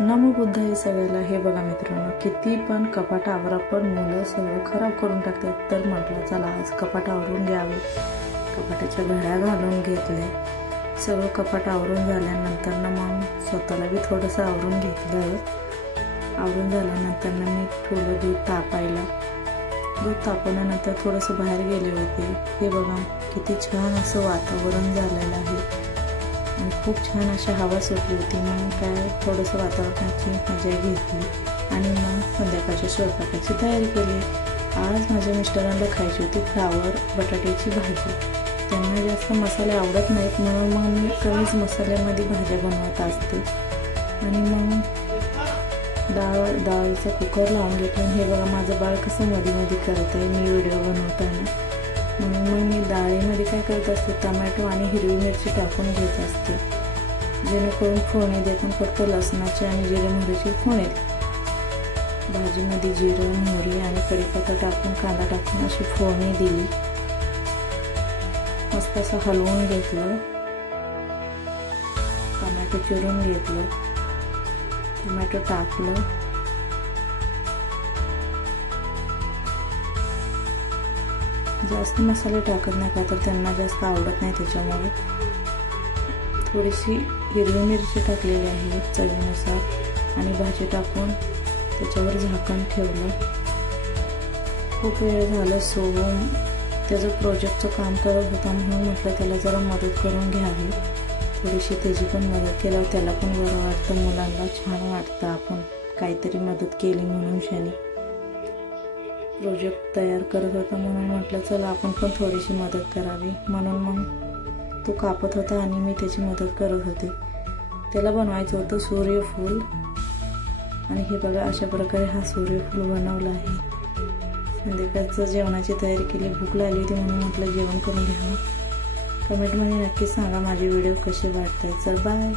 नमो बुद्धाय सगळ्याला. हे बघा मित्रांनो, किती पण कपाटावर आपण मुलं सगळं खराब करून टाकतात. तर म्हटलं चला आज कपाट आवरून घ्यावे. कपाटाच्या घड्या घालून घेतल्या. सगळं कपाट आवरून झाल्यानंतर ना मग स्वतःला बी थोडंसं आवरून घेतलं. आवरून झाल्यानंतर ना मी ठेवलं दूध तापायला. दूध तापवल्यानंतर थोडंसं बाहेर गेले होते. हे बघा किती छान असं वातावरण झालेलं आहे आणि खूप छान अशी हवा सुटली होती. मग काय थोडंसं वातावरणाची मजा घेतली आणि मग संध्याकाळच्या स्वयंपाकाची तयारी केली. आज माझ्या मिस्टरांना खायची होती फ्लावर बटाट्याची भाजी. त्यांना जास्त मसाले आवडत नाहीत म्हणून मग मी कमीच मसाल्यामध्ये भाज्या बनवत असते. आणि मग डाळीचा कुकर लावून घेतला. हे बघा माझं बाळ कसं मध्ये मध्ये करत आहे मी व्हिडिओ बनवताना. म्हणून मग मी डाळीमध्ये काय करत असते, टमॅटो आणि हिरवी मिरची टाकून घेत असते, जेणेकरून फोडणी देताना फक्त लसणाची आणि जिरे मोहरीची फोडणी. भाजीमध्ये जिरं मोहरी आणि कढीपत्ता टाकून कांदा टाकून अशी फोडणी दिली. मस्त असं हलवून घेतलं. टमॅटो चिरून घेतलं, टमॅटो टाकलं. जास्त मसाले टाकत नाही का तर त्यांना जास्त आवडत नाही, त्याच्यामुळे थोडीशी हिरवी मिरची टाकलेली आहे चवीनुसार आणि भाजी टाकून त्याच्यावर झाकण ठेवलं. खूप वेळ झालं सोहम त्याचं प्रोजेक्टचं काम करत होता म्हणून म्हटलं त्याला जरा मदत करून घ्यावी. थोडीशी त्याची पण मदत केल्यावर त्याला पण बरं वाटतं, मुलांना छान वाटतं आपण काहीतरी मदत केली म्हणून. शानी प्रोजेक्ट तयार करत होता म्हणून म्हटलं चला आपण पण थोडीशी मदत करावी. म्हणून मग तो कापत होता आणि मी त्याची मदत करत होते. त्याला बनवायचं होतं सूर्यफूल आणि हे बघा अशा प्रकारे हा सूर्यफूल बनवला आहे. संध्याकाळचं जेवणाची तयारी केली. भूक लागली होती म्हणून म्हटलं जेवण करून घ्यावं. कमेंटमध्ये नक्की सांगा माझे व्हिडिओ कसे वाटत आहेत. चल बाय.